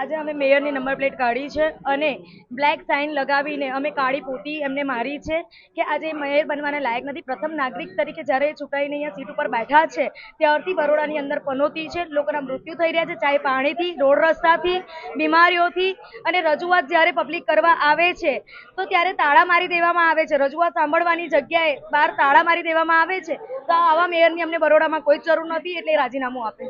આજે અમે મેયરની number plate કાઢી છે અને બ્લેક સાઇન લગાવીને અમે કાળી પોતી એમને મારી છે કે આજે મેયર બનવાના લાયક નથી. પ્રથમ નાગરિક તરીકે જ્યારે ચૂંટાઈને અહીંયા સીટ ઉપર બેઠા છે ત્યારથી બરોડાની અંદર પનોતી છે. લોકોના મૃત્યુ થઈ રહ્યા છે, ચાહે પાણીથી, રોડ રસ્તાથી, બીમારીઓથી. અને રજૂઆત જ્યારે પબ્લિક કરવા આવે છે તો ત્યારે તાળા મારી દેવામાં આવે છે. રજૂઆત સાંભળવાની જગ્યાએ બહાર તાળા મારી દેવામાં આવે છે. તો આવા મેયરની અમને બરોડામાં કોઈ જરૂર નથી, એટલે રાજીનામું આપે.